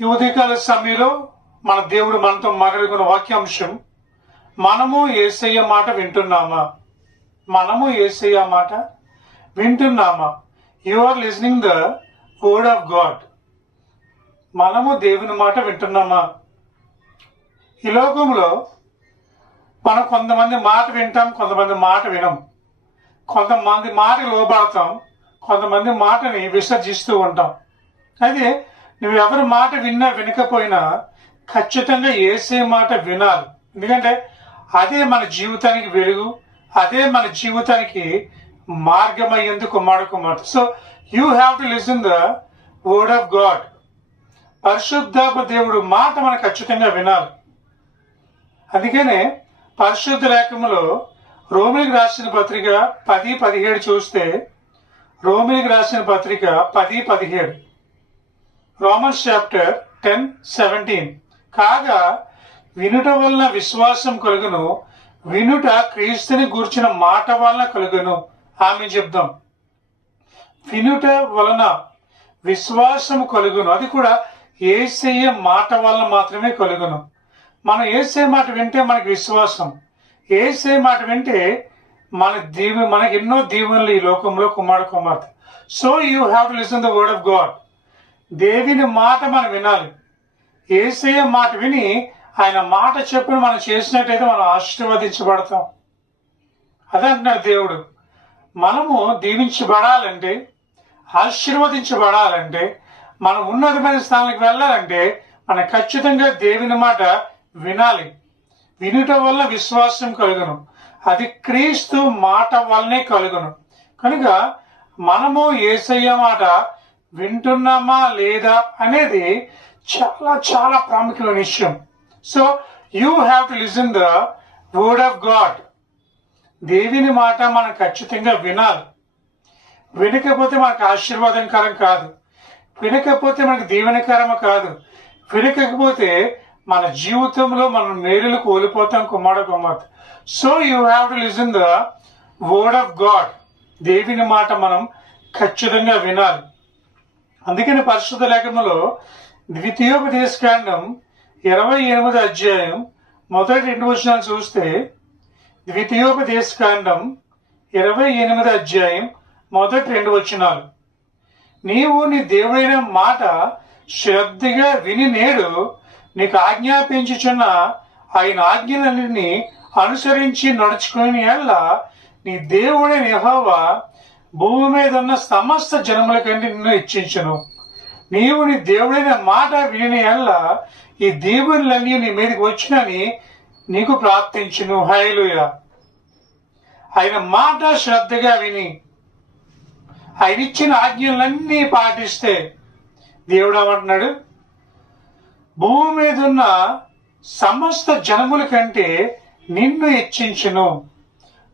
ఈ ఉదయకాల సమయంలో మన దేవుడు మనతో మాట్లాడుకున్న వాక్యాంశం మనము ఏసయ్య మాట వింటున్నామా? మనము ఏసయ్య మాట వింటున్నామా? You are listening the word of God మనము దేవుని మాట వింటున్నామా? ఈ లోకంలో మనం కొంతమంది మాట వింటాం కొంతమంది మాట వినం. కొంతమంది మాట లోబడతాం కొంతమంది మాటని విసర్జిస్తూ ఉంటాం. అయితే నువ్వు ఎవరి మాట విన్నా వినకపోయినా ఖచ్చితంగా ఏసే మాట వినాలి. ఎందుకంటే అదే మన జీవితానికి వెలుగు అదే మన జీవితానికి మార్గం అయ్యేందుకు కుమారుడు కుమార్తె so you have to listen the word of God పరిశుద్ధాత్మ దేవుడు మాట మనం ఖచ్చితంగా వినాలి. అందుకనే పరిశుద్ధ లేఖములో రోమిలికి రాసిన పత్రిక పది పదిహేడు చూస్తే రోమిలికి రాసిన పత్రిక పది పదిహేడు. రోమన్స్ చాప్టర్ టెన్ సెవెంటీన్ కాగా వినుట వలన విశ్వాసం కలుగును వినుట క్రీస్తుని గూర్చిన మాట వలన కలుగును. ఆమె చెప్దాం. వినుట వలన విశ్వాసం కలుగును. అది కూడా ఏసయ్య మాట వలన మాత్రమే కలుగును. మనం ఏసే మాట వింటే మనకి విశ్వాసం. ఏసే మాట వింటే మన దీవి మనకి ఎన్నో దీవెనలు ఈ లోకంలో కుమార్ కుమార్తె. So you have to listen the word of God దేవుని మాట మనం వినాలి. ఏసయ్య మాట విని ఆయన మాట చెప్పిన మనం చేసినట్టయితే మనం ఆశీర్వదించబడతాం. అదే అంటున్నాడు దేవుడు. మనము దీవించబడాలంటే ఆశీర్వదించబడాలంటే మనం ఉన్నతమైన స్థానానికి వెళ్ళాలంటే మనం ఖచ్చితంగా దేవుని మాట వినాలి. వినుట వల్ల విశ్వాసం కలుగును. అది క్రీస్తు మాట వల్లనే కలుగును. కనుక మనము ఏసయ్య మాట వింటున్నామా లేదా అనేది చాలా చాలా ప్రాముఖ్యమైన విషయం. So you have to listen the word of God దేవిని మాట మనం ఖచ్చితంగా వినాలి. వినకపోతే మనకు ఆశీర్వాదకరం కాదు. వినకపోతే మనకు దీవెనకరం కాదు. వినకపోతే మన జీవితంలో మనం మేలులు కోల్పోతాం కుమార కుమార్తె so you have to listen the word of God దేవిని మాట మనం ఖచ్చితంగా వినాలి. అందుకని పరిశుద్ధ లేఖనంలో ద్వితీయోపదేశకాండం ఇరవై ఎనిమిది అధ్యాయం మొదటి రెండు వచనాలు చూస్తే ద్వితీయోపదేశకాండం ఇరవై ఎనిమిది అధ్యాయం మొదటి రెండు వచనాలు. నీవు నీ దేవుడైన మాట శ్రద్ధగా విని నేడు నీకు ఆజ్ఞాపించుచున్న ఆయన ఆజ్ఞలన్నింటినీ అనుసరించి నడుచుకుని ఎల్లా నీ దేవుడైన యహోవా భూమి మీద ఉన్న సమస్త జనముల కంటే నిన్ను ఇచ్చించును నీవు నీ దేవుడైన మాట విని ఎల్ల ఈ దేవుళ్ళన్నీ నీ మీదకి వచ్చినని నీకు ప్రార్థించును. హైలుయ ఆయన మాట శ్రద్ధగా విని ఆయన ఇచ్చిన ఆజ్ఞలన్నీ పాటిస్తే దేవుడు ఏమంటున్నాడు? భూమి మీద ఉన్న సమస్త జనముల కంటే నిన్ను హెచ్చించును.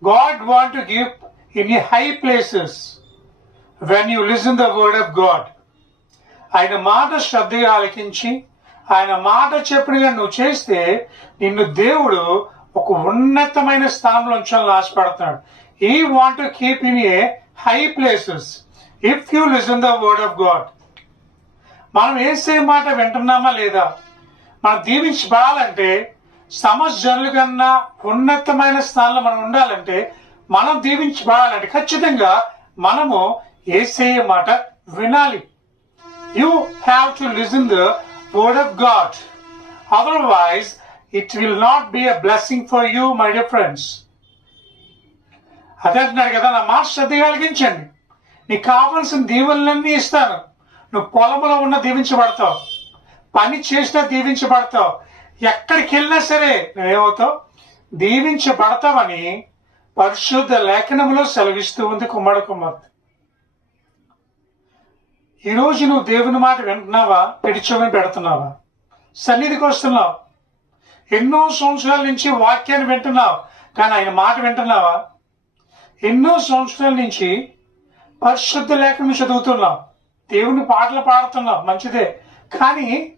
God want to give in high places when you listen the word of God ఆయన మాట శ్రద్ధగా ఆలకించి ఆయన మాట చెప్పినగా నువ్వు చేస్తే నిన్ను దేవుడు ఒక ఉన్నతమైన స్థానంలో ఉంచాలని ఆశపడుతున్నాడు. He want to keep in a high places if you listen the word of God మనం వేసే మాట వింటున్నామా లేదా? మనం దీవించబడాలంటే సమస్త జనుల కన్నా ఉన్నతమైన స్థానంలో మనం ఉండాలంటే మనం దీవించబడాలంటే ఖచ్చితంగా మనము ఏసే మాట వినాలి. You have to listen the word of God otherwise it will not be a blessing for you my dear friends అదే అంటున్నాడు కదా నా మాట శ్రద్ధ కలిగించండి. నీకు కావలసిన దీవెనలన్నీ ఇస్తాను. నువ్వు పొలంలో ఉన్న దీవించబడతావు. పని చేసినా దీవించబడతావు. ఎక్కడికి వెళ్ళినా సరే నువ్వేమవుతావు? దీవించబడతావని పరిశుద్ధ లేఖనంలో సెలవిస్తూ ఉంది కుమ్మడి కుమార్తె. ఈరోజు నువ్వు దేవుని మాట వింటున్నావా? పెడిచోమని పెడుతున్నావా? సన్నిధికి వస్తున్నావు ఎన్నో సంవత్సరాల నుంచి వాక్యాన్ని వింటున్నావు కానీ ఆయన మాట వింటున్నావా? ఎన్నో సంవత్సరాల నుంచి పరిశుద్ధ లేఖనం చదువుతున్నావు దేవుని పాటలు పాడుతున్నావు మంచిదే. కానీ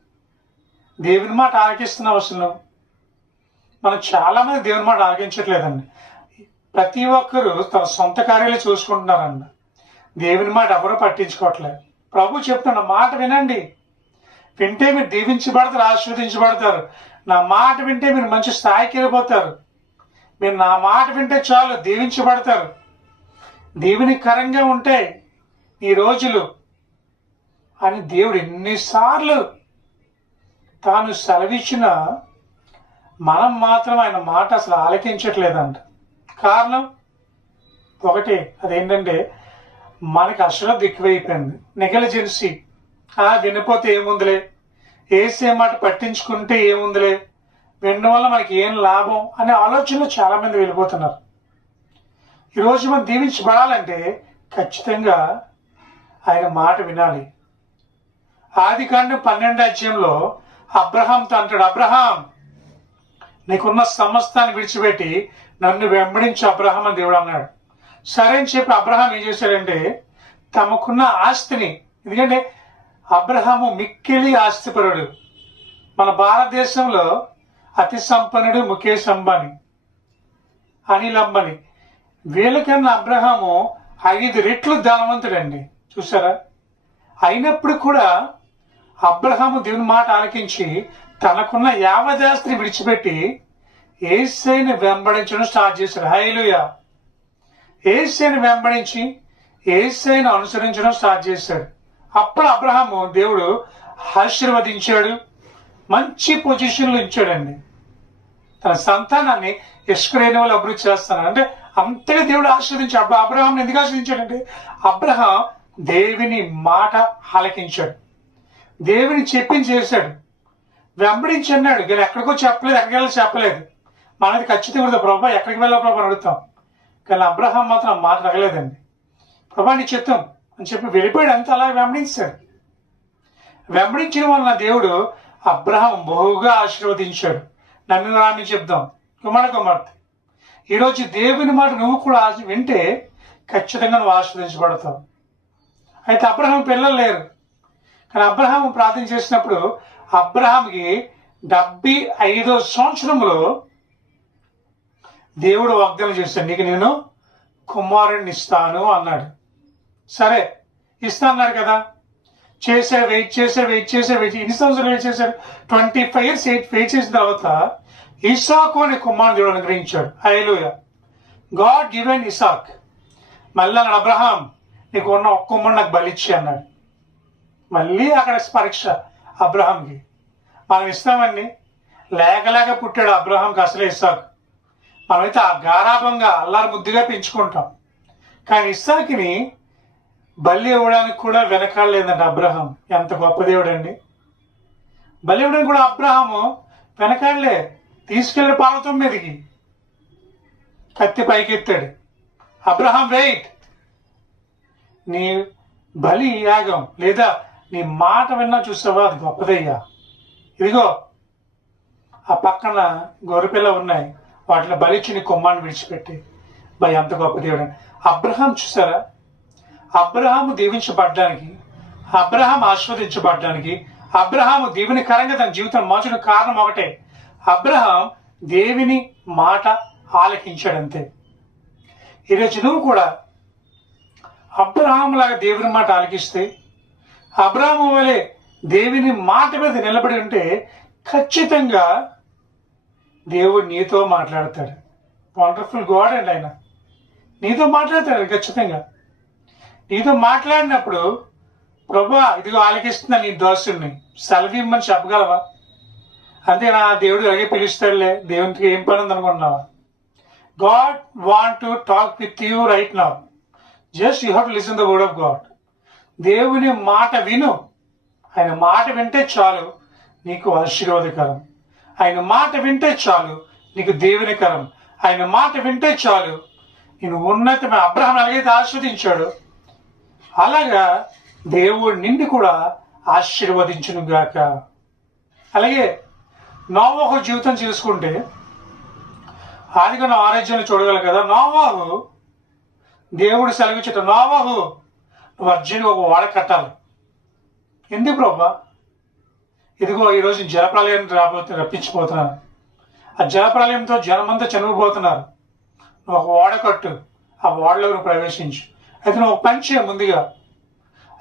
దేవుని మాట ఆలకిస్తున్నావు అసలు మనం చాలా మంది దేవుని మాట ఆలకించట్లేదండి. ప్రతి ఒక్కరూ తన సొంత కార్యాలు చూసుకుంటున్నారన్న. దేవుని మాట ఎవరూ పట్టించుకోవట్లేదు. ప్రభు చెప్తున్న మాట వినండి. వింటే మీరు దీవించబడతారు ఆశీర్వదించబడతారు. నా మాట వింటే మీరు మంచి స్థాయికి వెళ్ళిపోతారు. మీరు నా మాట వింటే చాలు దీవించబడతారు. దీవెనికరంగా ఉంటే ఈ రోజులు అని దేవుడు ఎన్నిసార్లు తాను సెలవిచ్చిన మనం మాత్రం ఆయన మాట అసలు ఆలకించట్లేదంట. కారణం ఒకటి అదేంటంటే మనకి అశ్రద్ధ ఎక్కువైపోయింది. నెగలిజెన్సీ ఆ వినిపోతే ఏముందిలే? ఏసే మాట పట్టించుకుంటే ఏముందిలే? వినడం వల్ల మనకి ఏం లాభం? అనే ఆలోచనలో చాలామంది వెళ్ళిపోతున్నారు. ఈరోజు మనం దీవించబడాలంటే ఖచ్చితంగా ఆయన మాట వినాలి. ఆది కాండం పన్నెండు అధ్యాయంలో అబ్రహాంతో అంటాడు అబ్రహాం నీకున్న సమస్తాన్ని విడిచిపెట్టి నన్ను వెంబడించి అబ్రహం అని దేవుడు అన్నాడు. సరే అని చెప్పి అబ్రహాం ఏం చేశాడంటే తమకున్న ఆస్తిని ఎందుకంటే అబ్రహాము మిక్కిలి ఆస్తిపరుడు. మన భారతదేశంలో అతి సంపన్నుడు ముఖేష్ అంబానీ అనిల్ అంబానీ. వీళ్ళకన్నా అబ్రహాము ఐదు రెట్లు ధనవంతుడండి. చూసారా? అయినప్పుడు కూడా అబ్రహాము దేవుని మాట ఆలకించి తనకున్న యావదాస్తిని విడిచిపెట్టి ఏసైని వెంబడించడం స్టార్ట్ చేశాడు హైలుయ ఏసైని వెంబడించి ఏసైని అనుసరించడం స్టార్ట్ చేశాడు అప్పుడు అబ్రహాము దేవుడు ఆశీర్వదించాడు. మంచి పొజిషన్లో ఇచ్చాడండి తన సంతానాన్ని ఇష్కరైన వాళ్ళు అభివృద్ధి చేస్తాను అంటే అంతగా దేవుడు ఆశ్రదించాడు అప్పుడు అబ్రహాం ఎందుకు ఆశ్రదించాడంటే అబ్రహాం దేవుని మాట ఆలకించాడు. దేవుని చెప్పింది చేశాడు. వెంబడించి అన్నాడు. వీళ్ళు ఎక్కడికో చెప్పలేదు ఎక్కడికెళ్ళి చెప్పలేదు. మనది ఖచ్చితంగా ఉండదు ప్రభా ఎక్కడికి వెళ్ళాలి ప్రభా అని అడుగుతాం. కానీ అబ్రహాం మాత్రం ఆ మాట రగలేదండి ప్రభా నీ చిత్తం అని చెప్పి వెళ్ళిపోయాడు. అంత అలా వెంబడించాడు. వెంబడించిన వలన దేవుడు అబ్రహం బహుగా ఆశీర్వదించాడు. నమ్మిన రామి చెప్దాం. కుమార కుమార్తె ఈరోజు దేవుని మాట నువ్వు కూడా ఆశ- వింటే ఖచ్చితంగా నువ్వు ఆశీర్వదించబడతావు. అయితే అబ్రహం పిల్లలు లేరు. కానీ అబ్రహాం ప్రార్థన చేసినప్పుడు అబ్రహాంకి డెబ్బై ఐదో సంవత్సరంలో దేవుడు వాగ్దానం చేశాడు నీకు నేను కుమారుడిని ఇస్తాను అన్నాడు. సరే ఇస్తా అన్నారు కదా. చేసే వెయిట్ చేసే వెయిట్ చేసే వెయిట్ ఎన్ని సంవత్సరాలు వెయిట్ చేశారు? ట్వంటీ ఫైవ్ ఇయర్స్ వెయిట్ చేసిన తర్వాత ఇసాకు అనే కుమారుని దేవుడు అనుగ్రహించాడు. హైలుయ గాడ్ గివెన్ ఇసాక్ మళ్ళీ అన్నాడు అబ్రహాం నీకు ఉన్న ఒక్క కుమ్మని నాకు బలిచ్చి అన్నాడు. మళ్ళీ అక్కడ పరీక్ష అబ్రహాంకి. మనం ఇస్తామని లేక లేక పుట్టాడు అబ్రహాంకి అసలే ఇస్సాకు మనమైతే ఆ గారాభంగా అల్లారు ముద్దుగా పెంచుకుంటాం. కానీ ఇస్సాకిని బలి ఇవ్వడానికి కూడా వెనకాడలేదండి అబ్రహాం. ఎంత గొప్ప దేవుడండి. బలి ఇవ్వడానికి కూడా అబ్రహాము వెనకాడలే తీసుకెళ్ళి పర్వతం మీదకి కత్తి పైకెత్తాడు. Abraham wait. నీ బలి యాగం లేదా నీ మాట విన్నా చూసావా అది గొప్పదయ్యా. ఇదిగో ఆ పక్కన గొర్రెపిల్ల ఉన్నాయి. వాటిలో బలిచ్చిన కొమ్మను విడిచిపెట్టి భయ అంత గొప్ప దేవుడు. అబ్రహాం చూసారా? అబ్రహాము దీవించబడ్డానికి అబ్రహాం ఆస్వాదించబడ్డానికి అబ్రహాము దీవెనికరంగా తన జీవితం మోచడం కారణం ఒకటే. అబ్రహాం దేవుని మాట ఆలకించాడంతే. ఈరోజు నువ్వు కూడా అబ్రహాం లాగా దేవుని మాట ఆలకిస్తే అబ్రహాము వలె దేవుని మాట మీద నిలబడి ఉంటే ఖచ్చితంగా దేవుడు నీతో మాట్లాడతాడు. వండర్ఫుల్ గాడ్ అండి ఆయన. నీతో మాట్లాడతాడు ఖచ్చితంగా. నీతో మాట్లాడినప్పుడు ప్రభా ఇదిగో ఆలకిస్తున్నా నీ దోషుడిని సెలవు ఇమ్మని చెప్పగలవా? అంతే నా దేవుడు అలాగే పిలుస్తాడులే. దేవునికి ఏం పని ఉందనుకుంటున్నావా God want to talk with you right now just you have to listen the word of God దేవుని మాట విను. ఆయన మాట వింటే చాలు. నీకు ఆశీర్వాదకరం. ఆయన మాట వింటే చాలు. నీకు దేవునికరం ఆయన మాట వింటే చాలు. నేను ఉన్నతమైన అబ్రహం ఎలాగైతే ఆస్వాదించాడు అలాగా దేవుడు నిండి కూడా ఆశీర్వదించును గాక. అలాగే నోవాహు జీవితం చూసుకుంటే ఆదిగా నా ఆరోగ్యాన్ని చూడగలరు కదా. నోవాహు దేవుడు సెలవిచ్చట నోవాహు నువ్వు అర్జునుగా ఒక వాడ కట్టాలి. ఎందుకు ప్రభా? ఇదిగో ఈరోజు జలప్రలయం రాబోతు రప్పించిపోతున్నాను ఆ జలప్రలయంతో జనమంతా చనిపోతున్నారు నువ్వు ఒక ఓడ కట్టు ఆ ఓడలో నువ్వు ప్రవేశించు. అయితే నువ్వు ఒక పని చేయ ముందుగా.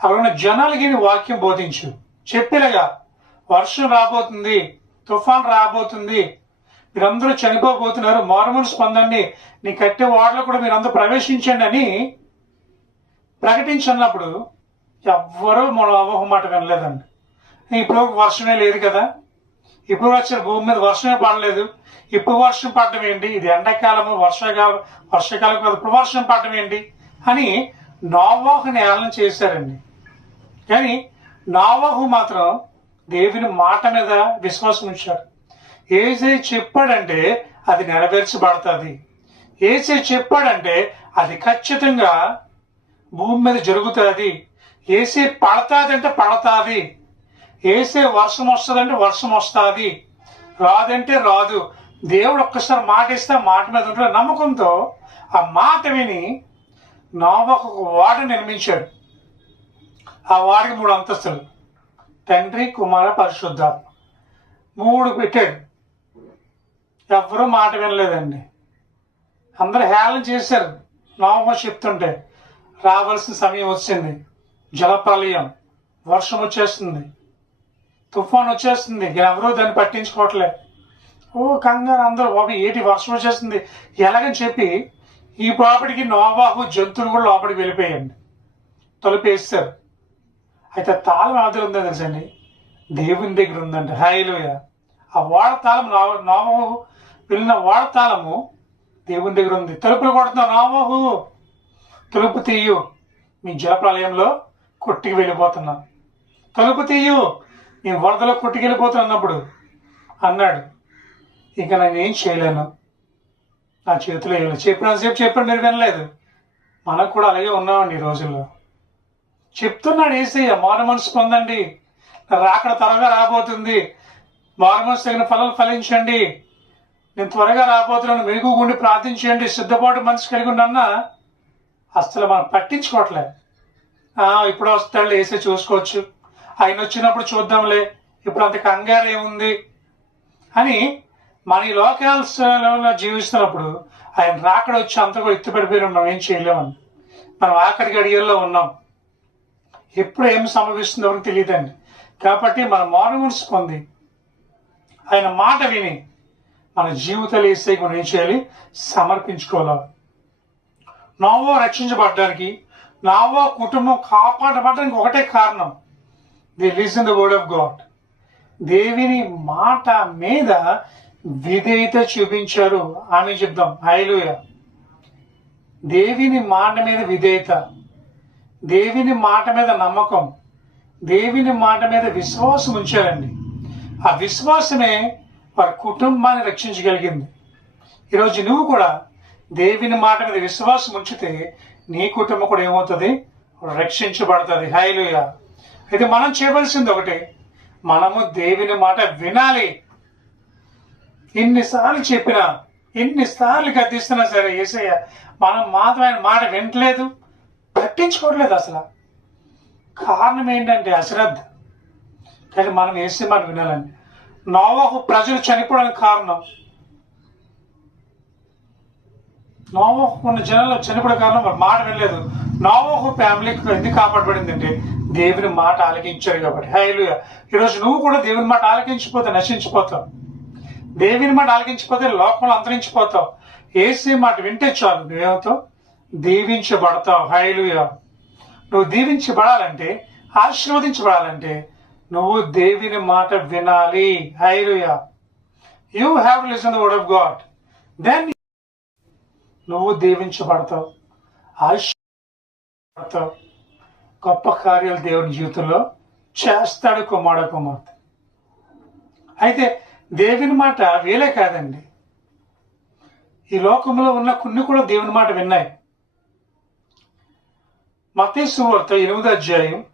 అక్కడ ఉన్న జనాలకి వాక్యం బోధించు. చెప్పేలాగా వర్షం రాబోతుంది తుఫాన్ రాబోతుంది మీరందరూ చనిపోబోతున్నారు మారుమూలు పొందండి నీ కట్టే వాడలో కూడా మీరందరూ ప్రవేశించండి అని ప్రకటించినప్పుడు ఎవ్వరూ మన అవ్వహ మాట వినలేదండి. ఇప్పుడు వర్షమే లేదు కదా. ఇప్పుడు వచ్చిన భూమి మీద వర్షమే పడలేదు. ఇప్పుడు వర్షం పడడం ఏంటి? ఇది ఎండాకాలము వర్షాకాలం వర్షాకాలం కాదు. ఇప్పుడు వర్షం పడడం ఏంటి? అని నోవాహుని ఏలన చేశారండి. కానీ నోవాహు మాత్రం దేవుని మాట మీద విశ్వాసం ఉంచారు ఏసై చెప్పాడంటే అది నెరవేర్చబడుతుంది. ఏసై చెప్పాడంటే అది ఖచ్చితంగా భూమి మీద జరుగుతుంది. ఏసీ పడతాదంటే పడతాది. వేసే వర్షం వస్తుందంటే వర్షం వస్తుంది. రాదంటే రాదు. దేవుడు ఒక్కసారి మాట ఇస్తే మాట మీద ఉంటే నమ్మకంతో ఆ మాట విని నోవకు ఒక వాడ నిర్మించాడు. ఆ వాడికి మూడు అంతస్తులు. తండ్రి కుమార పరిశుద్ధ మూడు పెట్టాడు. ఎవరూ మాట వినలేదండి. అందరూ హేళన చేశారు. నోవ చెప్తుంటే రావాల్సిన సమయం వచ్చింది. జలప్రలయం. వర్షం వచ్చేస్తుంది. తుఫాన్ వచ్చేస్తుంది. ఎవరూ దాన్ని పట్టించుకోవట్లే. ఓ కంగారు అందరూ బాబు ఏటి వర్షం వచ్చేస్తుంది? ఎలాగని చెప్పి ఈ ప్రాపర్టీకి నోవాహు జంతువులు కూడా లోపలికి వెళ్ళిపోయండి తలుపేస్తారు అయితే తాళం ఎవరి ఉందో తెలుసండి దేవుని దగ్గర ఉందండి. హాయిలోయ ఆ వాడ తాళం నోవాహు వెళ్ళిన వాడ తాళము దేవుని దగ్గర ఉంది. తలుపులు కొడుతున్నా నోవాహు తలుపు తీయు. మీ జలప్రలయంలో కొట్టుకు వెళ్ళిపోతున్నాం. తలుపు తీయు. నేను వరదలో కొట్టుకెళ్ళిపోతున్నప్పుడు అన్నాడు ఇంకా నేను ఏం చేయలేను. నా చేతిలో ఏం చెప్పినా చెప్పినంతసేపు చెప్పాను మీరు వినలేదు. మనకు కూడా అలాగే ఉన్నామండి ఈ రోజుల్లో. చెప్తున్నాడు ఏసయ్య మారు మనసు పొందండి. రాకడ త్వరగా రాబోతుంది. మారు మనసు తగిన ఫలాలు ఫలించండి. నేను త్వరగా రాబోతున్నాను. మెరుగు గుండి ప్రార్థించండి సిద్ధపాటు మనసు కలిగి ఉన్న అసలు మనం పట్టించుకోవట్లే. ఇప్పుడు వస్తాడు వేసే చూసుకోవచ్చు. ఆయన వచ్చినప్పుడు చూద్దాంలే ఇప్పుడు అంత కంగారు ఏముంది? అని మన ఈ లోకాలలో జీవిస్తున్నప్పుడు ఆయన రాకడ వచ్చి అంత కూడా ఎత్తుపడిపోయి మనం ఏం చేయలేమని. మనం ఆఖరి గడియల్లో ఉన్నాం. ఎప్పుడు ఏం సంభవిస్తుందో ఎవరికి తెలియదండి. కాబట్టి మన మారుమనసు పొంది. ఆయన మాట విని మన జీవితాలు వేసే మనం ఏం చేయాలి? సమర్పించుకోవాలి. నావో రక్షించబడడానికి నావో కుటుంబం కాపాడబడడానికి ఒకటే కారణం. The listen the word of God దేవిని మాట మీద విధేయత చూపించారు. ఆమె చెప్దాం. హైలుయ దేవిని మాట మీద విధేయత. దేవిని మాట మీద నమ్మకం. దేవిని మాట మీద విశ్వాసం ఉంచారండి. ఆ విశ్వాసమే వారి కుటుంబాన్ని రక్షించగలిగింది. ఈరోజు నువ్వు కూడా దేవుని మాట మీద విశ్వాసం ఉంచితే నీ కుటుంబం కూడా ఏమవుతుంది? రక్షించబడుతుంది. హైలుయా అయితే మనం చేయవలసింది ఒకటి. మనము దేవుని మాట వినాలి. ఎన్నిసార్లు చెప్పినా ఎన్నిసార్లు గద్దిస్తున్నా సరే ఏసయ్య మనం మాత్రం ఆయన మాట వినట్లేదు పట్టించుకోవట్లేదు అసలు. కారణం ఏంటంటే అశ్రద్ధ. కానీ మనం వేసే మాట వినాలండి. నోవహు ప్రజలు చనిపోవడానికి కారణం. నోవహు ఉన్న జనాలు చనిపోవడం కారణం మాట వినలేదు. నోవహు ఫ్యామిలీకి ఎందుకు కాపాడబడింది అంటే దేవుని మాట ఆలకించాడు కాబట్టి. హైలు ఈరోజు నువ్వు కూడా దేవుని మాట ఆలకించిపోతే నశించిపోతావు. దేవుని మాట ఆలకించిపోతే లోకంలో అంతరించిపోతావు. ఏసీ మాట వింటే చాలు. నువ్వేమవుతావు? దీవించబడతావు. హైలు నువ్వు దీవించబడాలంటే ఆశీర్వదించబడాలంటే నువ్వు దేవుని మాట వినాలి. హైలుయ you have listen the word of God then నువ్వు దీవించబడతావు. ఆశీర్వదించబడతావు. గొప్ప కార్యాలు దేవుని జీవితంలో చేస్తాడు కుమార కుమార్తె. అయితే దేవుని మాట వీలే కాదండి. ఈ లోకంలో ఉన్న కొన్ని కూడా దేవుని మాట విన్నాయి. మత్తే సువార్త ఎనిమిదో అధ్యాయం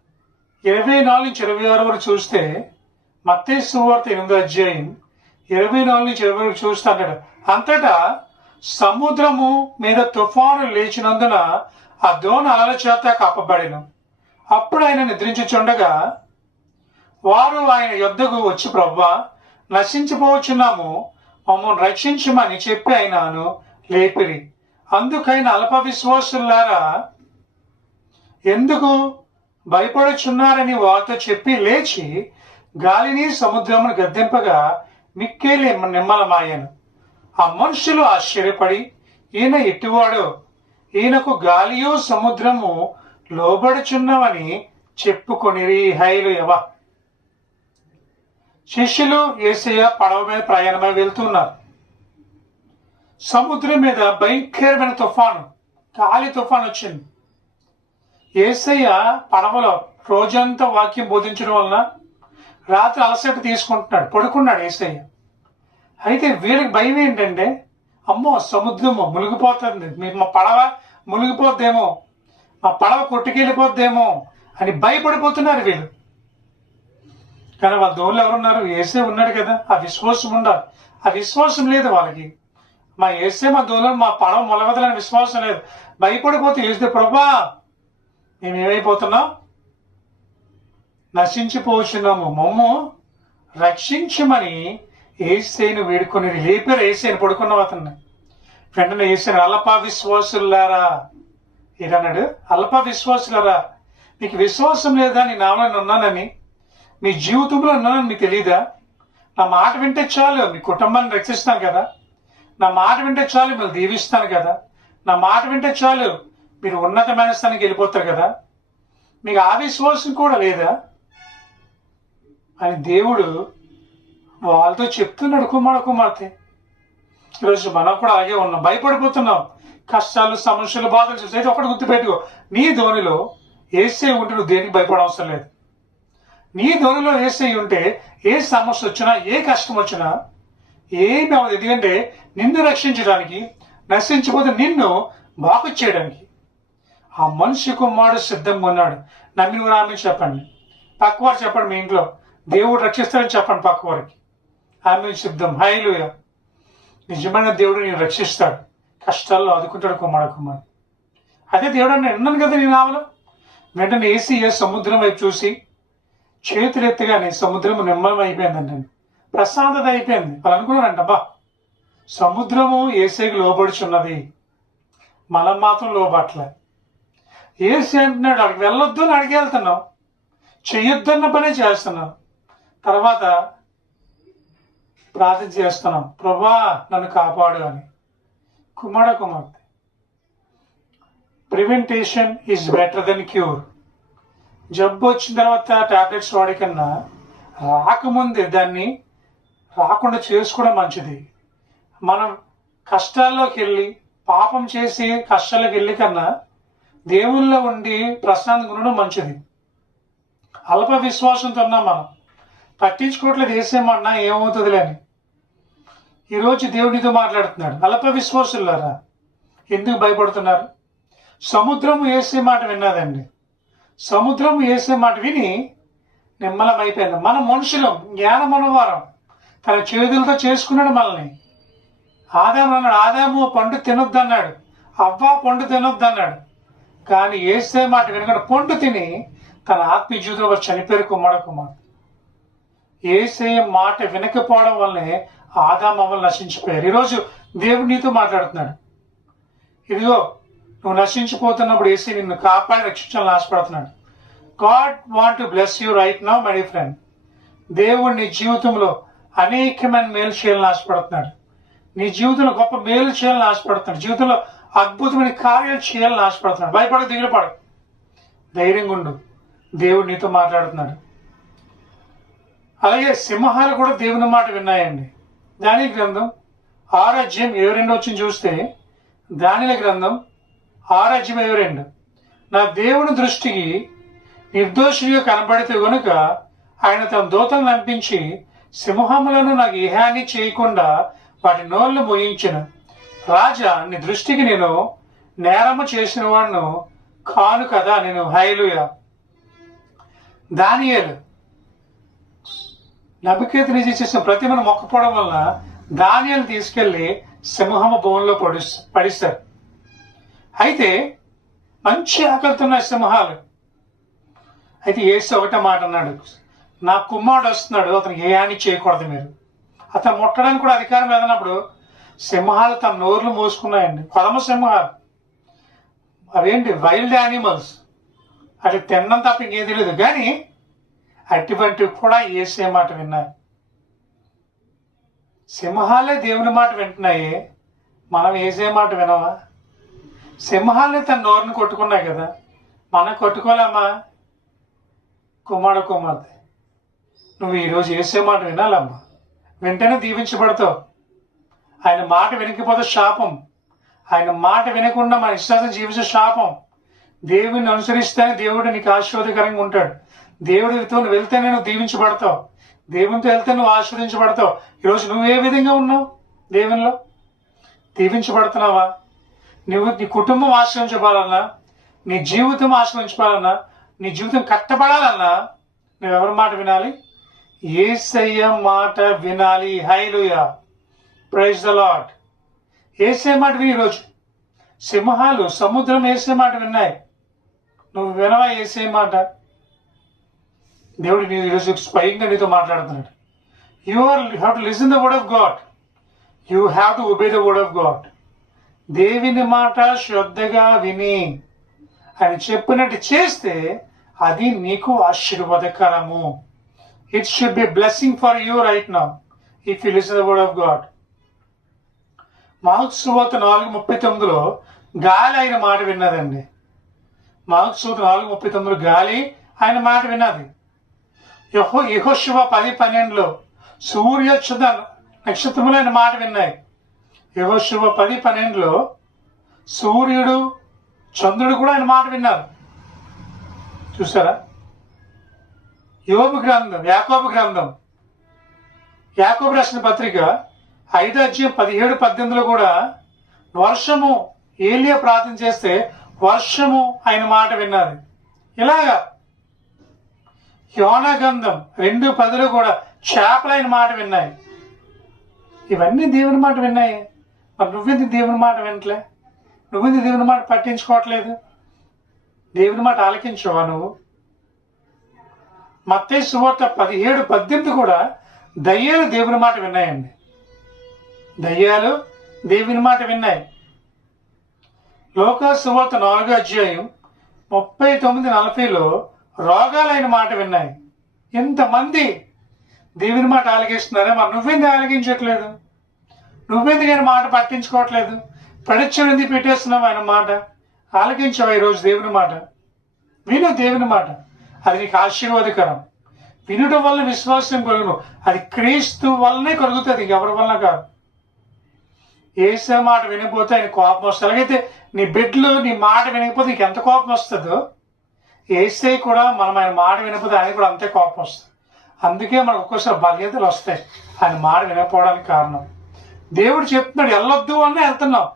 ఇరవై నాలుగు నుంచి ఇరవై ఆరు వరకు చూస్తే మత్తే సువార్త ఎనిమిదో అధ్యాయం ఇరవై నాలుగు నుంచి ఇరవై వరకు చూస్తే అన్నాడు అంతటా సముద్రము మీద తుఫాను లేచినందున ఆ దోణ అలచేత కప్పబడిను అప్పుడు ఆయన నిద్రించుచుండగా వారు ఆయన యొద్దకు వచ్చి ప్రవ్వా నశించిపోవచ్చున్నాము మమ్మల్ని రక్షించమని చెప్పి ఆయనను లేపిరి. అందుకైన అల్ప విశ్వాసులారా ఎందుకు భయపడుచున్నారని వారితో చెప్పి లేచి గాలిని సముద్రమును గద్దెంపగా మిక్కేలి నిమ్మలమాయను. ఆ మనుషులు ఆశ్చర్యపడి ఈయన ఎట్టివాడు ఈయనకు గాలియు సముద్రము లోబడుచున్నవని చెప్పుకొనిరి హైలు ఎవ శిష్యులు ఏసయ్య పడవ మీద ప్రయాణమై వెళ్తున్నారు. సముద్రం మీద భయంకరమైన తుఫాను గాలి తుఫాను వచ్చింది. ఏసయ్య పడవలో రోజంతా వాక్యం బోధించడం వలన రాత్రి అలసట తీసుకుంటున్నాడు పడుకున్నాడు ఏసయ్య. అయితే వీళ్ళకి భయం ఏంటంటే అమ్మో సముద్రము మునిగిపోతుంది మా పడవ మునిగిపోద్దేమో మా పడవ కొట్టుకెళ్ళిపోద్దేమో అని భయపడిపోతున్నారు వీళ్ళు. కానీ వాళ్ళ దోళ్ళు ఎవరున్నారు? ఏసే ఉన్నాడు కదా. ఆ విశ్వాసం ఉండాలి. ఆ విశ్వాసం లేదు వాళ్ళకి. మా ఏసే మా దోళ్ళు మా పడవ మొలవదలని విశ్వాసం లేదు. భయపడిపోతే ఏస్తే ప్రభా మేము ఏమైపోతున్నాం నశించిపోతున్నాము మమ్ము రక్షించమని ఏసేను వేడుకొని లేపారు. ఏసేను పడుకున్న అతన్ని. వెంటనే ఏసేను అల్ప విశ్వాసులారా ఏదన్నాడు? అల్ప విశ్వాసులరా మీకు విశ్వాసం లేదా? నీ నామలో ఉన్నానని మీ జీవితంలో ఉన్నానని మీకు తెలియదా నా మాట వింటే చాలు మీ కుటుంబాన్ని రక్షిస్తాను కదా. నా మాట వింటే చాలు మిమ్మల్ని దీవిస్తాను కదా. నా మాట వింటే చాలు మీరు ఉన్నతమైన స్థానికి వెళ్ళిపోతారు కదా. మీకు ఆ విశ్వాసం కూడా లేదా? అని దేవుడు వాళ్ళతో చెప్తున్నాడు కుమార కుమార్తె. ఈరోజు మనం కూడా అలాగే ఉన్నాం. భయపడిపోతున్నాం. కష్టాలు సమస్యలు బాధలు చూసి అయితే ఒకటి గుర్తుపెట్టుకో. నీ ధోనిలో ఏసే ఉంటే నువ్వు దేనికి భయపడవసరం లేదు. నీ ధోనిలో ఏసై ఉంటే ఏ సమస్య వచ్చినా ఏ కష్టం వచ్చినా ఏమి అవ్వదు. ఎందుకంటే నిన్ను రక్షించడానికి నశించిపోతే నిన్ను బాగు చేయడానికి ఆ మనిషి కుమారుడు సిద్ధంగా ఉన్నాడు. నమ్మిన వారు ఆమె చెప్పండి. పక్కవారు చెప్పండి మీ ఇంట్లో. దేవుడు రక్షిస్తాడని చెప్పండి పక్కవారికి. ఆమె సిద్ధం. హైలుయ నిజమైన దేవుడు నేను రక్షిస్తాడు. కష్టాల్లో ఆదుకుంటాడు కుమార కుమార్ అదే దేవుడు నేను విన్నాను కదా నేను ఆవలో వెంటనే ఏసీ సముద్రం వైపు చూసి చేతులెత్తగానే సముద్రం నిమ్మలం అయిపోయిందండి ప్రశాంతత అయిపోయింది. వాళ్ళు అనుకున్నారంట బా సముద్రము ఏసీకి లోబడుచున్నది. మనం మాత్రం లోబట్లే. ఏసీ అంటున్నాడు అక్కడికి వెళ్ళొద్దు అని అడిగి వెళ్తున్నాం చెయ్యొద్దన్న పనే చేస్తున్నాం తర్వాత ప్రార్థన చేస్తున్నాం ప్రభా నన్ను కాపాడు అని. కుమార కుమార్తె prevention is better than cure జబ్బు వచ్చిన తర్వాత టాబ్లెట్స్ వాడికన్నా రాకముందే దాన్ని రాకుండా చేసుకోవడం మంచిది. మనం కష్టాల్లోకి వెళ్ళి పాపం చేసి కష్టాలకు వెళ్ళి కన్నా దేవుల్లో ఉండి ప్రశాంతంగా ఉండడం మంచిది. అల్ప విశ్వాసంతో ఉన్నాం మనం. పట్టించుకోవట్లేదు వేసేమన్నా ఏమవుతుందిలే అని. ఈరోజు దేవుడితో మాట్లాడుతున్నాడు. అల్ప విశ్వాసులారా ఎందుకు భయపడుతున్నారు? సముద్రము వేసే మాట విన్నదండి. సముద్రం వేసే మాట విని నిమ్మలమైపోయింది మన మనుషులం జ్ఞానం మనవారం తన చేతులతో చేసుకున్నాడు మనల్ని. ఆదాము అన్నాడు ఆదాము పండు తినొద్దన్నాడు. అవ్వ పండు తినొద్దన్నాడు. కానీ ఏసే మాట వినకుండా పండు తిని తన ఆత్మీయ జీవితంలో చనిపోయారు కుమ్మడ కుమార్ ఏసే మాట వినకపోవడం వల్లనే ఆదాం నశించిపోయారు. ఈరోజు దేవుడు నీతో మాట్లాడుతున్నాడు. ఇదిగో నువ్వు నశించిపోతున్నప్పుడు ఏసీ నిన్ను కాపాడి రక్షించాలని ఆశపడుతున్నాడు. God want bless you right now my friend. దేవుడు నీ జీవితంలో అనేకమైన మేలు చేయాలని ఆశపడుతున్నాడు. నీ జీవితంలో గొప్ప మేలు చేయాలని ఆశపడుతున్నాడు. జీవితంలో అద్భుతమైన కార్యాలు చేయాలని ఆశపడుతున్నాడు. భయపడకు దిగులు ధైర్యంగా ఉండు. దేవుడు నీతో మాట్లాడుతున్నాడు. అలాగే సింహాలు కూడా దేవుని మాట విన్నాయండి. దాని గ్రంథం ఆరాజ్యం ఇరవై రెండు వచ్చింది చూస్తే దానిల గ్రంథం ఆరాజ్యం ఇరవై రెండు. నా దేవుని దృష్టికి నిర్దోషిగా కనబడితే గనుక ఆయన తన దూతం నంపించి సింహములను నాకు ఏ హాని చేయకుండా వాటి నోళ్ళు మోయించిన. రాజా నీ దృష్టికి నేను నేరము చేసిన వాడును కాను కదా నేను హైలుయ దానియలు నబికేతని చేసిన ప్రతిమను మొక్కపోవడం వల్ల ధాన్యాలు తీసుకెళ్ళి సింహమ భూముల్లో పడి పడిస్తారు. అయితే మంచి ఆకలితున్న సింహాలు. అయితే ఏసు ఒకటే మాట అన్నాడు నా కుమ్మాడు వస్తున్నాడు అతనికి ఏ హాని చేయకూడదు మీరు. అతను ముట్టడానికి కూడా అధికారం లేదన్నప్పుడు సింహాలు తన నోర్లు మూసుకున్నాయండి. కొదమ సింహాలు. అవేంటి? వైల్డ్ యానిమల్స్ అట్లా తినడం తప్ప ఇంకేం తెలియదు. కానీ అటువంటివి కూడా ఏసే మాట విన్నారు. సింహాలే దేవుని మాట వింటున్నాయి. మనం ఏసే మాట వినవా? సింహాలే తన నోరుని కొట్టుకున్నాయి కదా. మనం కొట్టుకోలేమా? కుమారుడు కుమార్తె నువ్వు ఈరోజు ఏసే మాట వినాలమ్మా. వెంటనే దీవించబడతావు. ఆయన మాట వినకపోతే శాపం. ఆయన మాట వినకుండా మన ఇష్టాసం జీవించే శాపం. దేవుని అనుసరిస్తేనే దేవుడు నీకు ఆశీర్వాదకరంగా ఉంటాడు. దేవుడితో వెళ్తే నేను నువ్వు దీవించబడతావు. దేవునితో వెళ్తే నువ్వు ఆశ్రయించబడతావు. ఈరోజు నువ్వు ఏ విధంగా ఉన్నావు దేవునిలో? దీవించబడుతున్నావా? నువ్వు నీ కుటుంబం ఆశ్రయించబడాలన్నా నీ జీవితం ఆశ్రయించబడాలన్నా నీ జీవితం కట్టబడాలన్నా నువ్వు ఎవరి మాట వినాలి? ఏసయ్య మాట వినాలి. హైలుయా ప్రైజ్ ద లాడ్ ఏసే మాట విని ఈరోజు సింహాలు సముద్రం ఏసే మాట విన్నాయి. నువ్వు వినవా ఏసే మాట? దేవుడు నీ ఈరోజు స్వయంగా నీతో మాట్లాడుతున్నాడు. You are have to listen the word of God you have to obey the word of God దేవుని మాట శ్రద్ధగా విని ఆయన చెప్పినట్టు చేస్తే అది నీకు ఆశీర్వాదకరము. It should be blessing for you right now if you listen the word of God Mark's సువార్త నాలుగు ముప్పై తొమ్మిదిలో గాలి ఆయన మాట విన్నదండి. మార్క్స్ సువార్త నాలుగు ముప్పై తొమ్మిదిలో గాలి ఆయన మాట విన్నది. యహో యహోశివ పది పన్నెండులో సూర్య నక్షత్రములైన ఆయన మాట విన్నాయి. యహోశివ పది పన్నెండులో సూర్యుడు చంద్రుడు కూడా ఆయన మాట విన్నారు. చూసారా? యోబు గ్రంథం యాకోబు గ్రంథం. యాకోబు రాసిన పత్రిక ఐదు అధ్యయం పదిహేడు పద్దెనిమిదిలో కూడా వర్షము ఏలియా ప్రార్థన చేస్తే వర్షము ఆయన మాట విన్నది. ఇలాగా యోనగంధం రెండు పదులు కూడా చేపలైన మాట విన్నాయి. ఇవన్నీ దేవుని మాట విన్నాయి. మరి నువ్వెందుకు దేవుని మాట వినట్లే? నువ్వెందుకు దేవుని మాట పట్టించుకోవట్లేదు? దేవుని మాట ఆలకించవా నువ్వు? మత్తే సువార్త పదిహేడు పద్దెనిమిది కూడా దయ్యాలు దేవుని మాట విన్నాయండి. దయ్యాలు దేవుని మాట విన్నాయి. లోక సువార్త నాలుగో అధ్యాయం ముప్పై తొమ్మిది నలభైలో రోగాలైన మాట విన్నాయి. ఎంతమంది దేవుని మాట ఆలగిస్తున్నారా మరి నువ్వెందుకు ఆలగించట్లేదు నువ్వెందుకు ఆయన మాట పట్టించుకోవట్లేదు? పరీక్షలు ఎందుకు పెట్టేస్తున్నావు ఆయన మాట. ఆలకించవు ఈరోజు దేవుని మాట. విను దేవుని మాట. అది నీకు ఆశీర్వాదకరం. వినడం వల్ల విశ్వాసం కలుగును అది క్రీస్తు వల్లనే కలుగుతుంది. ఎవరి వల్ల కాదు. ఏసే మాట వినకపోతే ఆయన కోపం వస్తుంది. అలాగైతే నీ బిడ్డలు నీ మాట వినకపోతే నీకు ఎంత కోపం వస్తుందో ఏసే కూడా మనం ఆయన మాట వినకపోతే ఆయన కూడా అంతే కోపం వస్తుంది. అందుకే మనకు ఒక్కోసారి బలహీనతలు వస్తాయి. ఆయన మాట వినకపోవడానికి కారణం. దేవుడు చెప్తున్నాడు వెళ్ళొద్దు అన్నా వెళ్తున్నాం.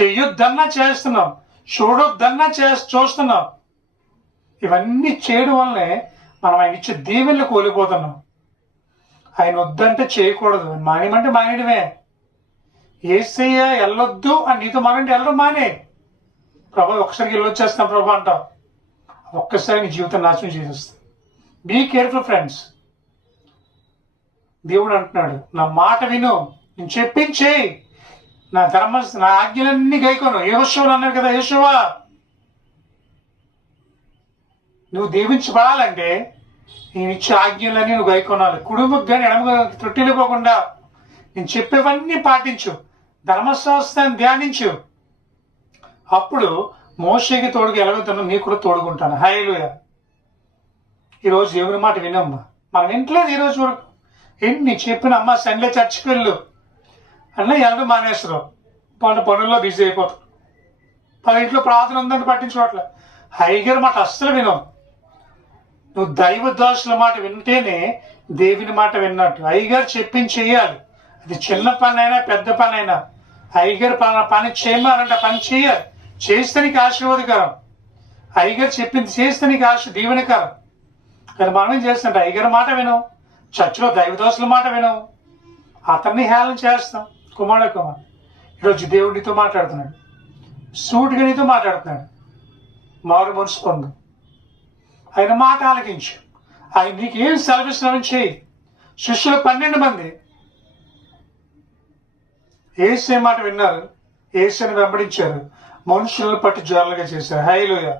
చెయ్యొద్దన్నా చేస్తున్నాం. చూడొద్దన్నా చే చూస్తున్నాం. ఇవన్నీ చేయడం వల్లనే మనం ఆయన ఇచ్చే దీవెనలు కోల్పోతున్నాం. ఆయన వద్దంటే చేయకూడదు. మానేమంటే మానేయడమే. ఏసయ్య వెళ్ళొద్దు అని నీతో మానంటే వెళ్ళడం మానే. ప్రభా ఒకసారికి వెళ్ళొచ్చేస్తాం ప్రభా అంటావు ఒక్కసారి జీవితం నాశనం చేసేస్తుంది బీ కేర్ఫుల్ ఫ్రెండ్స్ దేవుడు అంటున్నాడు నా మాట విను. నేను చెప్పించేయి నా ధర్మ నా ఆజ్ఞలన్నీ గైకోను. యేహోశివులు అన్నాడు కదా యేషువా నువ్వు దీవించబడాలంటే నేను ఇచ్చే ఆజ్ఞలన్నీ నువ్వు గైకొనాలి. కుడుముకు కానీ ఎడమ తొట్టిల్లిపోకుండా నేను చెప్పేవన్నీ పాటించు. ధర్మశాస్త్రాన్ని ధ్యానించు. అప్పుడు మోషేకి తోడుగా ఎలాగుతున్నా నీకు కూడా తోడుకుంటాను హైలుయ ఈరోజు దేవుని మాట వినమ్మా మనం వింటలేదు ఈరోజు వరకు ఏంటి చెప్పిన అమ్మ సండే చర్చికి వెళ్ళు. అన్న ఎవరు మానేస్తారు. పని పనుల్లో బిజీ అయిపోతారు పది ఇంట్లో ప్రార్థన ఉందని పట్టించుకోవట్లే హైగర్ మాట అస్సలు వినం నువ్వు దైవ దోషుల మాట వింటేనే దేవుని మాట విన్నట్టు. అయ్యగారు చెప్పింది చేయాలి అది చిన్న పని అయినా పెద్ద పని అయినా అయ్యగారు పని పని పని చేయాలి చేస్తానికి ఆశీర్వాదకరం. అయ్యగారు చెప్పింది చేస్తానికి ఆశ దీవెనకరం. కానీ మనం ఏం చేస్తుంటే అయ్యగారి మాట వినం చర్చిలో దైవదోషుల మాట వినం అతన్ని హేళన చేస్తాం కుమార కుమార్ ఈరోజు దేవుడు నీతో మాట్లాడుతున్నాడు. సూటిగా నీతో మాట్లాడుతున్నాడు. మారు మనసు పొందు. ఆయన మాట ఆలకించు. ఆయన నీకు ఏం సెలవిస్తున్నామని చేయి శిష్యులు పన్నెండు మంది. ఏసే మాట విన్నారు? ఏసని వెంబడించారు. మనుషులను పట్టి జ్వరాలుగా చేశారు. హైలోయ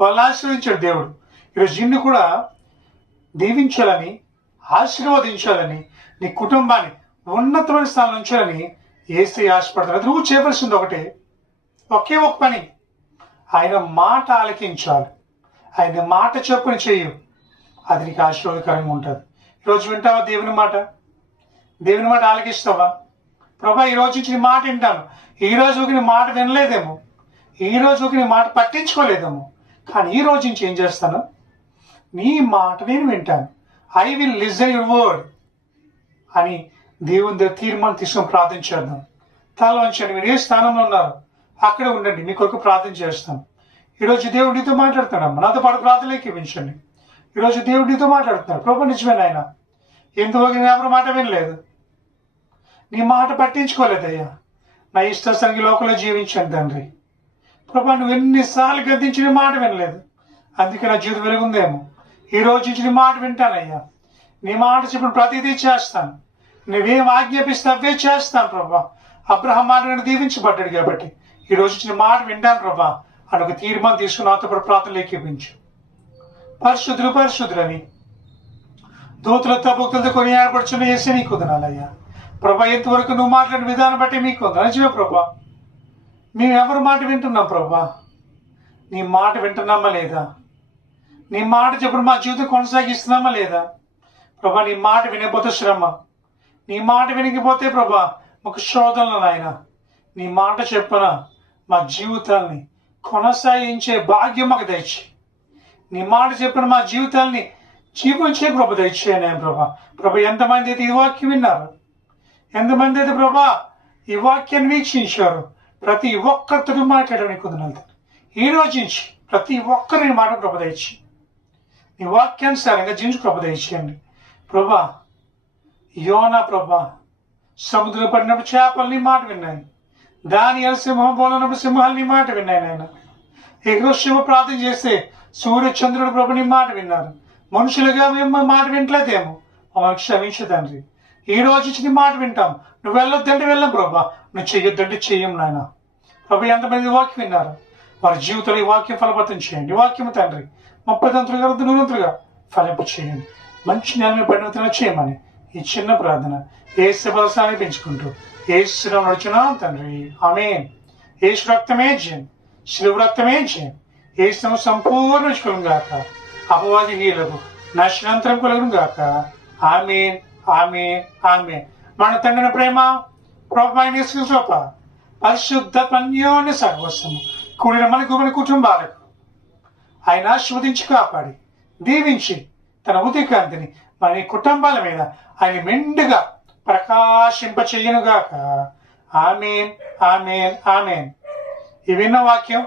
వాళ్ళని ఆశ్రయించాడు దేవుడు. ఈరోజు నిన్ను కూడా దీవించాలని ఆశీర్వదించాలని నీ కుటుంబాన్ని ఉన్నతమైన స్థానం ఉంచాలని ఏసీ ఆశపడతాడు. నువ్వు చేయవలసింది ఒకటే. ఒకే ఒక పని. ఆయన మాట ఆలకించాలి. ఆయన మాట చెప్పుని చెయ్యు అది నీకు ఆశీర్వాదకరంగా ఉంటుంది. ఈరోజు వింటావా దేవుని మాట? దేవుని మాట ఆలకిస్తావా? ప్రభా ఈ రోజు నుంచి నీ మాట వింటాను. ఈ రోజు నీ మాట వినలేదేమో. ఏ రోజుకి నీ మాట పట్టించుకోలేదేమో కానీ ఈ రోజు నుంచి ఏం చేస్తాను? నీ మాట నేను వింటాను. I will listen your word అని దేవుని దగ్గర తీర్మానం తీసుకొని ప్రార్థన చేద్దాం. తల వంచండి మీరు ఏ స్థానంలో ఉన్నారు అక్కడే ఉండండి మీ కొరకు ప్రార్థన చేస్తాం. ఈరోజు దేవుడు నీతో నాతో పాటు ప్రార్థనలోకి ఇవ్వించండి ఈరోజు దేవుడు నీతో మాట్లాడుతున్నాడు. ప్రభు నిజమే నాయన. ఎందుకు నేను ఎవరి మాట వినలేదు? నీ మాట పట్టించుకోలేదయ్యా. నా ఇష్టానికి లోకంలో జీవించండి తండ్రి. ప్రభా నువ్వు ఎన్నిసార్లు గద్దించిన మాట వినలేదు. అందుకే నా జీవితం వెలుగుందేమో. ఈ రోజు నుంచి నీ మాట వింటానయ్యా. నీ మాట చెప్పిన ప్రతిదీ చేస్తాను. నువ్వేం ఆజ్ఞాపిస్తే అవే చేస్తాను ప్రభా. అబ్రహం మాట నేను దీవించబడ్డాడు కాబట్టి ఈ రోజు నుంచి మాట వింటాను ప్రభా. అని ఒక తీర్మానం తీసుకుని నాతో పాటు ప్రార్థనలు ఎక్కిపించు పరిశుద్ధులు పరిశుద్ధులని దూతులతో భక్తులతో కొని ఏర్పడుచున్న వేసే నీకు వదనాలయ్యా ప్రభా ఎంతవరకు నువ్వు మాట్లాడిన విధానం బట్టి మీకు వందనాలు. జీవ ప్రభా మేము ఎవరి మాట వింటున్నాం ప్రభా? నీ మాట వింటున్నామా లేదా? నీ మాట చెప్పిన మా జీవితం కొనసాగిస్తున్నామా లేదా? ప్రభా నీ మాట వినకపోతే శ్రమ. నీ మాట వినకపోతే ప్రభా మాకు శోధనలు నాయన. నీ మాట చెప్పన మా జీవితాల్ని కొనసాగించే భాగ్యం మాకు దయచి నీ మాట చెప్పిన మా జీవితాల్ని జీవించే ప్రభు దయచేయనే ప్రభా. ప్రభు ఎంతమంది అయితే ఈ వాక్యం విన్నారు? ఎంతమంది అయితే ప్రభా ఈ వాక్యాన్ని వీక్షించారు? ప్రతి ఒక్కరితో మాట్లాడడానికి కుదరదు ఈ రోజు నుంచి ప్రతి ఒక్కరిని మాట ప్రభు నీ వాక్యానుసారంగా జీవించి ప్రభు ప్రభా యోనా ప్రభా సముద్రం పడినప్పుడు చేపల్ని మాట విన్నాయి. దాని సింహం పోలనప్పుడు సింహాలని మాట విన్నాయి నాయన. శివ ప్రార్థన చేస్తే సూర్య చంద్రుడు మాట విన్నారు. మనుషులుగా మేము మాట వింటలేదేమో మమ్మల్ని క్షమించు తండ్రి. ఈ రోజు నుంచి నీ మాట వింటాం. నువ్వు వెళ్ళొద్దంటే వెళ్ళాం ప్రభా. నువ్వు చెయ్యొద్దంటే చెయ్యం నాయన. ప్రభు ఎంతమంది వాక్యం విన్నారు? వారి జీవితంలో ఈ వాక్యం ఫలపతం చేయండి. వాక్యం తండ్రి ముప్పై తంత్రులుగా నూరంతులుగా ఫలింపు చేయండి. మంచి జ్ఞానమే పరిణితులు చేయమని ఈ చిన్న ప్రార్థన ఏ శుభరసాన్ని పెంచుకుంటూ ఏ శ్రీరామ్ నడుచున్నాం తండ్రి. ఆమె ఏ రక్తమే జయం శిలువ రక్తమే జయం. ఏసు సంపూర్ణ కలుగు గాక. అపవాది హీలకు నశనంతరం కలుగును గాక. ఆమె ఆమె ఆమె మన తండ్రిన ప్రేమ ప్రభాని కృప పరిశుద్ధ పన్యోని సర్వస్వము కూడిన మన గుమని కుటుంబాలకు ఆయన ఆశీర్వదించి కాపాడి దీవించి తన ఉదయకాంతిని మన కుటుంబాల మీద ఆయన మెండుగా ప్రకాశింపచేయనుగాక. Amen amen amen. ఈ విన్న వాక్యం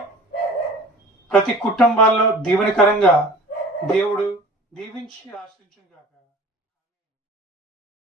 ప్రతి కుటుంబాల్లో దీవెనకరంగా దేవుడు దీవించి ఆశించు